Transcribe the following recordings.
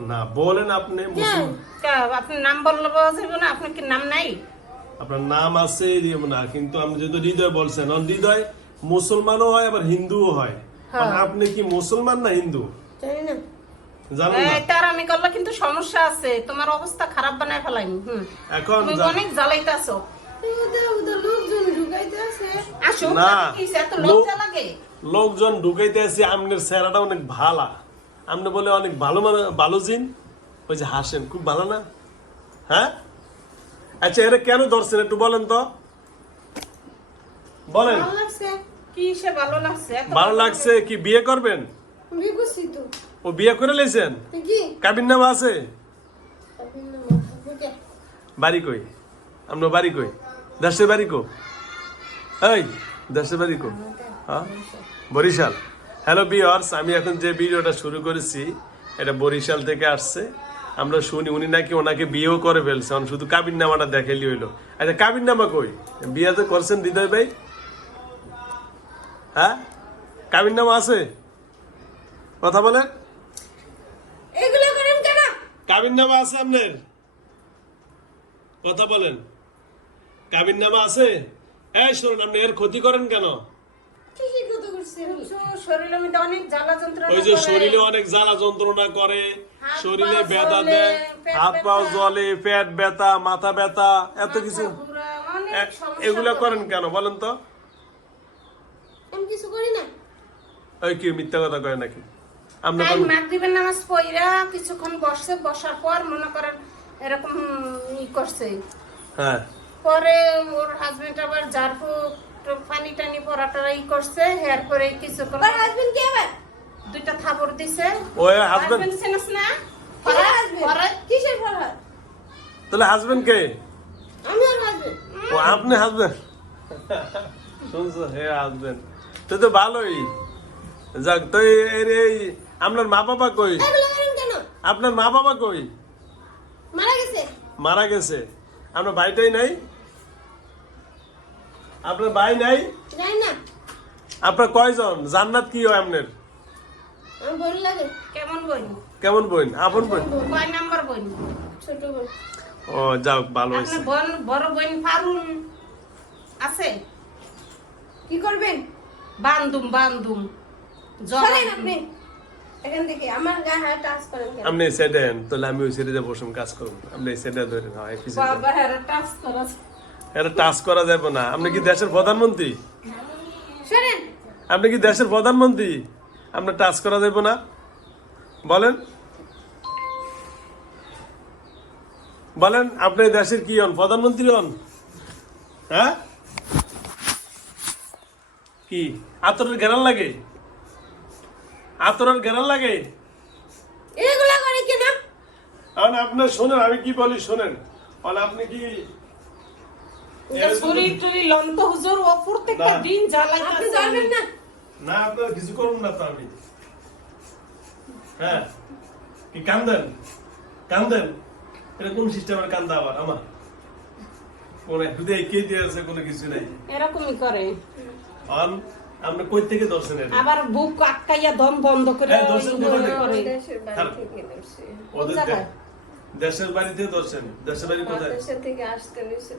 না বলেন আপনি নাম বললে পাওয়া যাবে না আপনার কি নাম নাই? আপনার নাম আছে না কিন্তু আপনি যেহেতু হৃদয় বলছেন হৃদয় মুসলমানও হয় আবার হিন্দুও হয়। হ্যাঁ। আপনি কি মুসলমান না হিন্দু? জানি না। জানেন না? এই তার আমি করলে কিন্তু সমস্যা আছে তোমার অবস্থা খারাপ বানায় ফেলাইনি হুম। এখন অনেক জ্বালাইতেছো। লোকজন ঢুকাইতে আছে আপনার চেহারাটা অনেক ভালা। আপনি বলে অনেক ভালো মানে ভালো জিন। ওই যে হাসেন খুব ভালো না? হ্যাঁ? আচ্ছা এরা কেন ধরছেন একটু বলেন তো? বলেন। ভালো লাগছে? কি বিয়ে করবেন? ও বিয়ে করে লেছেন তো কি? কাবির নাম আছে? বাড়ি কই? আপনার বাড়ি কই? দেশের বাড়ি কো? এই দেশের বাড়ি কো? হ্যাঁ? বরিশাল। হ্যালো বিয়ার্স আমি এখন যে ভিডিওটা শুরু করেছি এটা বরিশাল থেকে আসছে। আমরা শুনি উনি নাকি ওনাকে বিয়েও করে ফেলছে। এখন শুধু কাবির নামাটা দেখাইলি হইল। আচ্ছা কাবির নামা কই? বিয়ে তো করছেন হৃদয় ভাই? হ্যাঁ? কাবির নামা আছে? কথা বলেন। এগুলো করেন কেন? কাবির নামা আছে আপনার? কথা বলেন। কাবির নামা আছে? এই শুনুন আপনি এর ক্ষতি করেন কেন? কি কি কত করছে কিছু শরীরের মধ্যে অনেক জ্বালা যন্ত্রণা ওই যে শরীরে অনেক জ্বালা যন্ত্রণা করে শরীরে ব্যথা দেয় হাত পা জলে পেট ব্যথা মাথা ব্যথা এত কিছু। এগুলা করেন কেন বলেন তো? আমি কিছু করি না। ওই কি মিথ্যা কথা কয় নাকি? আপনি মাগরিবের নামাজ পড়া কিছুক্ষণ বসছে বসার পর মনে করেন এরকম ই করছে। হ্যাঁ। পরে ওর হাজবেন্ড আবার পানি টানি পরাটা ই করছে হেয়ার পরে কিছুক্ষণ আর হাজবেন্ড কি আবার? দুইটা থাপড় দিছে। ওই হাজবেন্ড না? কিসের কিসের ফরহাদ তাহলে হাজবেন্ড কে? আমি আর হাজবেন্ড ও আপনি হাজবেন্ড শুনছো? হে হাজবেন্ড তো তো ভালোই। যাক তো এই আপনার মা বাবা কই এগুলো করেন কেন? আপনার মা বাবা কই? মারা গেছে। মারা গেছে। আপনার ভাইটাই নাই? আপনার ভাই নাই? আপনার কয়জন? জান্নাত কি হয় আপনার কেমন বই কেমন বোন? আপন বোন? কয় নাম্বার বই ছোট বোন। ও যাও ভালো আপনার বোন বড় বোন ফারুন আছে? কি করবেন? বান্দুম বান্দুম। জ্বর সরেন আপনি। এখান থেকে আমার গায়ে হাত টাচ করেন আপনি সেটা হেন, তাহলে আমি ওই সেটা বসে কাজ করব আপনি সেটা ধরে না হয় বাবা হ্যাঁ টাচ করা। এটা টাচ করা যাবে না। আপনি কি দেশের প্রধানমন্ত্রী? আপনি কি দেশের প্রধানমন্ত্রী? আপনার টাচ করা যাবে না। বলেন। বলেন আপনি দেশের কি হন? প্রধানমন্ত্রী হন? হ্যাঁ? কি? আতরের ঘেরাল লাগে? আতরের ঘেরাল লাগে? এগুলো করে আপনার শোনেন আমি কি বলি শোনেন? আপনি কি লন্ত হুজুর ও প্রত্যেকটা দিন আপনি জ্বালাইতেছে না। না আপনার কিছু করুন না আমি হ্যাঁ। কি কান্দেন? কান্দেন? এটা কোন সিস্টেমের কান্দা আবার? আমার? কোন হৃদয় কে দিয়েছে কোনো কিছু নাই। এরকমই করে। আন আপনি কই থেকে ধরছেন এটা? আবার বুক আটকাইয়া দম বন্ধ করে হ্যাঁ, দর্শন করে। কোথায়? করে। ওদের? দেশের বাড়িতে ধরছেন দেশের বাড়ি কোথায়? দেশে থেকে আসতে নিছে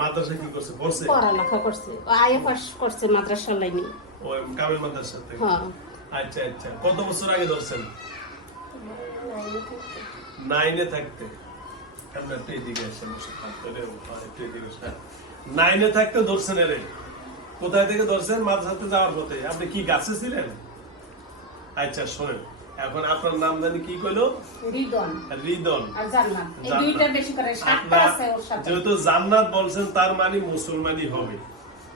মাদ্রাসা কি করছে? পড়ছে? পড়ালেখা করছে। আইএ পাস করছে মাদ্রাসা লাইনে। মাদ্রাসা থেকে? হ্যাঁ। আচ্ছা আচ্ছা। কত বছর আগে ধরছেন? নাইনে থাকতে। আমরা এদিকে আসেন। নাইনে থাকতে ধরছেন এরে। কোথায় থেকে ধরছেন? মাদ্রাসাতে যাওয়ার পথে। আপনি কি গাছে ছিলেন? আচ্ছা শোনেন। এখন আপনার নাম জানি কি কইলো? রিদন। রিদন। আর জান্নাত। এই দুইটা বেশি করে সাতটা আছে ওর সাথে। যেহেতু জান্নাত বলছেন তার মানে মুসলমানই হবে।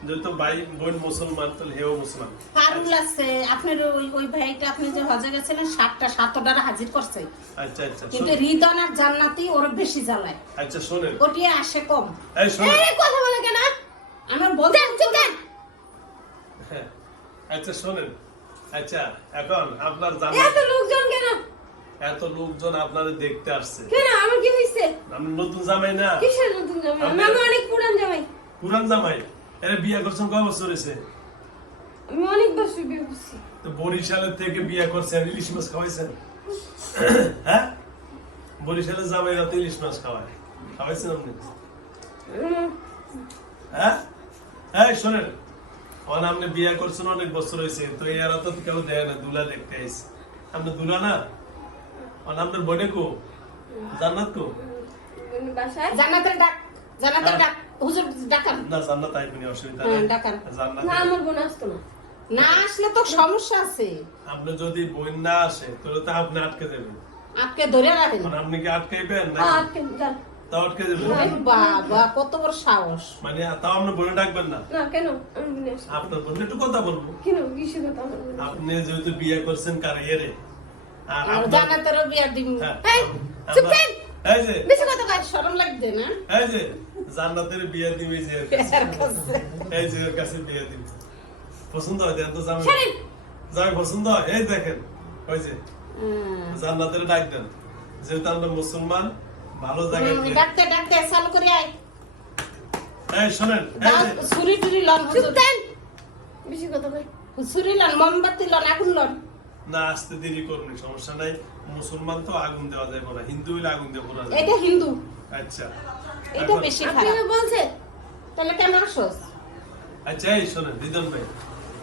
যেহেতু ভাই বোন মুসলমান তাহলে হেও মুসলমান। ফারুল আছে আপনার ওই ওই ভাইটা আপনি যে হজে গেছিলেন সাতটা সাতটার হাজির করছে। আচ্ছা আচ্ছা কিন্তু রিদন আর জান্নাতি ওর বেশি জ্বালায়। আচ্ছা শোনেন। ওটি আসে কম। এই শোনেন। এই কথা বলে কেন? আমার বলতে। হ্যাঁ। আচ্ছা শোনেন। আচ্ছা এখন আপনার এত জান্নাত লোকজন কেন? এত লোকজন দেখতে আসছে। কেন? আমার কি হয়েছে আপনি নতুন জামাই না। কিসের নতুন জামাই? আমি আমি- আমি অনেক পুরান জামাই। পুরান জামাই? এরা বিয়ে করছেন কয় বছর হয়েছে আমি অনেক বছর বিয়ে করছি। তো বরিশালের থেকে বিয়ে করছেন ইলিশ মাছ খাওয়াইছেন? হ্যাঁ? বরিশালের জামাইরা তো ইলিশ মাছ খাওয়ায়। খাওয়াইছেন আপনি? হ্যাঁ? হ্যাঁ শোনেন অন আপনি বিয়ে করছেন অনেক বছর হয়েছে তো এরা তো কেউ দেয় না দুলা দেখতে আইস আপনি দুলা না? অন আপনার বডে কো? জান্নাত কো? জান্নাতের ডাক জান্নাতের ডাক। হুজুর ডাকান। না জান্নাত আইবনি অসুবিধা হ্যাঁ, ডাকান। জান্নাত না আমার বোন আসতো না। না আসলে তো সমস্যা আছে। আপনি যদি বই না আসে তাহলে তো আপনি আটকে যাবেন। আপনি ধরে রাখেন। আপনি কি আটকাইবেন? না কেন যান। তাও আটকে যাবেন। বাবা কত বড় সাহস। মানে তাও আপনি বলে ডাকবেন না। না কেন? আমি বোন আসতো আপনার বললে একটু কথা বলব। কেন? কিসের কথা আমার বোন আসতো? আপনি যেহেতু বিয়ে করছেন কার আর আর আপনার- জান্নাতেরও বিয়া দিন হ্যাঁ, এই, চুপ থাক। এই যে বেশি কথা কয় শরম লাগছে না? এই যে জান্নাতের বিয়ে দিবে যে কাছে। এর কাছে। এই যে এর কাছে বিয়ে দিবে। পছন্দ হয় দেন তো। পছন্দ হয়? এই দেখেন ওই যে জান্নাতের ডাক দেন। যেহেতু আমরা মুসলমান ভালো জায়গায় ডাকতে ডাকতে চালু করে আয়। এই শোনেন ছুরি টুরি লন হুজুর বেশি কথা ছুরি লন মোমবাতি লন আগুন লন। না আসতে দেরি করুন সমস্যা নাই। মুসলমান তো আগুন দেওয়া যাবে না হিন্দু হইলে আগুন দেওয়া যায়। এটা হিন্দু। আচ্ছা। এটা বেশি আপনি বলছে তাহলে কেন আসোস আচ্ছা এই শোনেন রিদন ভাই।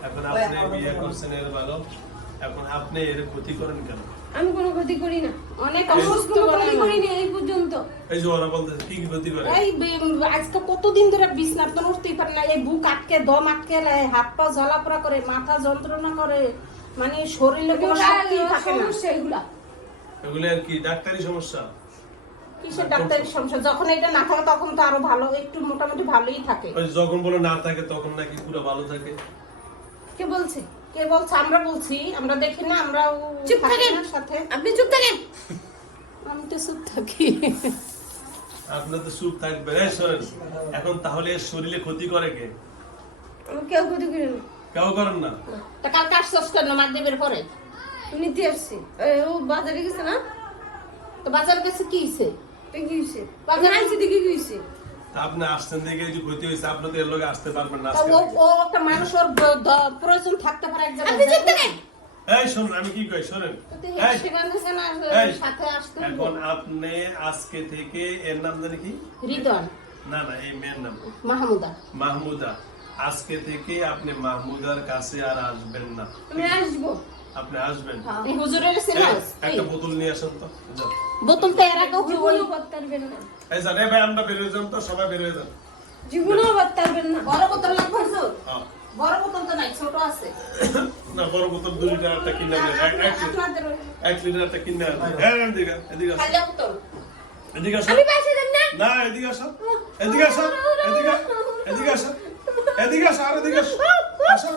এখন আপনি বিয়ে করছেন এর ভালো। এখন আপনি এর ক্ষতি করেন কেন? আমি কোনো ক্ষতি করি না। অনেক অসুস্থ ক্ষতি করিনি এই পর্যন্ত। এই যে ওরা বলতেছে কি কি ক্ষতি করে? এই আজকে কতদিন ধরে বিছনার তো উঠতেই পারে না। এই বুক আটকে দম আটকে হাত পা জ্বলাপোড়া করে মাথা যন্ত্রণা করে মানে শরীরে কোনো শক্তি থাকে না। সমস্যা এগুলা। এগুলো আর কি ডাক্তারি সমস্যা? কিসের ডাক্তারের সমস্যা? যখন এটা না থাকে তখন তো আরও ভালো একটু মোটামুটি ভালোই থাকে। যখন বলে না থাকে তখন নাকি পুরো ভালো থাকে। কে বলছে? কে বলছে? আমরা বলছি। আমরা দেখি না আমরা চুপ থাকেন। সাথে। আপনি চুপ থাকেন। আমি তো চুপ থাকি। আপনার তো সুখ থাকবে। এই এখন তাহলে শরীরে ক্ষতি করে কে? আমি কেউ ক্ষতি করি না। কেউ করেন না? তা কালকে আসছস কেন মাধ্যমের পরে? নিতে আসছি। ও বাজারে গেছে না? তো বাজার কাছে কি হইছে? তো কি হয়েছে বাজারে- আনছি দেখে কি হয়েছে আপনি আসছেন দেখে যদি ক্ষতি হয়েছে আপনি তো এর লগে আসতে পারবেন না ও একটা মানুষ ওর ব- দ- প্রয়োজন থাকতে পারে একজন আপনি চুপ থাকেন এই শুনুন আমি কি কই শোনেন। এখন আপনি আজকে থেকে এর নাম জানি কি? হৃদয় না না এই মেয়ের নাম। মাহমুদা। মাহমুদা। আজকে থেকে আপনি মাহমুদার কাছে আর আসবেন না। আমি আসব। আপনি আসবেন? হুজুরের সিনাস একটা বোতল নিয়ে আসেন তো। বোতল তো এর আগে জীবনও বাঁচতারবেন না। এই এই ভাই আমরা বেরোয় যান তো সবাই বেরোয় যান। জীবনও বাঁচতারবেন না। বড় বোতল লাগবে হুজুর? হ্যাঁ। বড় বোতল তো নাই ছোট আছে। না বড় বোতল দুই লিটার একটা কিনে আনবেন। এক- কিনে আনবেন। হ্যাঁ এদিকে এদিকে বোতল এদিকে আসো। আমি পাশে যান না। না এদিকে আসো। এদিকে আসো এদিকে এদিকে আসো। এদিকে আসো আর এদিকে আসো। আসো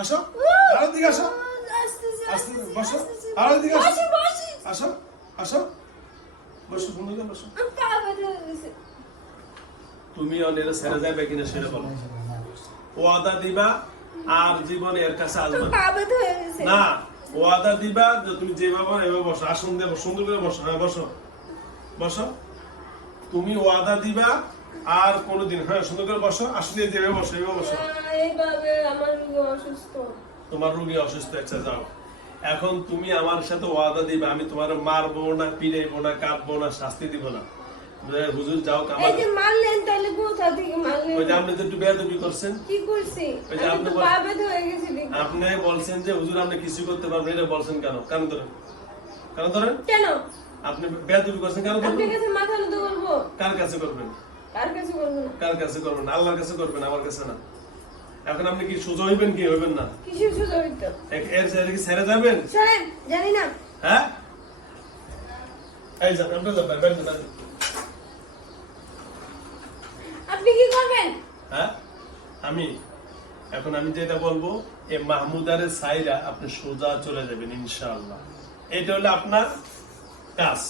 আসো। আর এদিকে আসো। আস্তে বসো। আর এদিকে আসো। আসো আসো। বসো বসো। তুমি অনেক ছেড়ে যাবে কিনা সেটা বলো। ওয়াদা দিবা আর জীবনে এর কাছে আসবে না। ওয়াদা দিবা যে তুমি যেভাবে এভাবে বসো। আসন দিয়ে বসো, সুন্দর করে বসো। হ্যাঁ বসো। বসো। তুমি ওয়াদা দিবা আর কোনোদিন হ্যাঁ সুন্দর করে বসো আসলে যেভাবে বসো এভাবে বসো। আমার রোগী অসুস্থ। তোমার রুগী অসুস্থ আচ্ছা যাও। এখন তুমি আমার সাথে ওয়াদা দিবা আমি তোমার মারবো না পিড়াইবো না কাটবো না শাস্তি দিব না। হুজুর যাও এই মারলেন তাহলে কোথা থেকে মারলেন? ওই যে আপনি তো একটু বেয়াদবি করছেন। কি করছি? ওই যে আমি আপনি তো বল- পা ব্যথা হয়ে গেছে আপনি বলছেন যে হুজুর আপনি কিছু করতে পারবেন এটা বলছেন কেন? কেন ধরেন। কেন ধরেন। কেন? আপনি বেয়াদবি করছেন কেন আপনার কাছে মাথা নত করব। কার কাছে করবেন? কার কাছে করব কার কাছে করবেন আল্লাহর কাছে করবেন আমার কাছে না। এখন আপনি কি সোজা হইবেন কি? হইবেন না। কিসের সুযোগিত এক- এর এর কি ছেড়ে যাবেন? শোনেন জানি না। হ্যাঁ? এই যান আপনি যাবেন বের আপনি কি করবেন? হ্যাঁ? আমি এখন আমি যেটা বলব এ মাহমুদারের সাইরা আপনি সোজা চলে যাবেন ইনশাআল্লাহ। এটা হলো আপনার কাজ।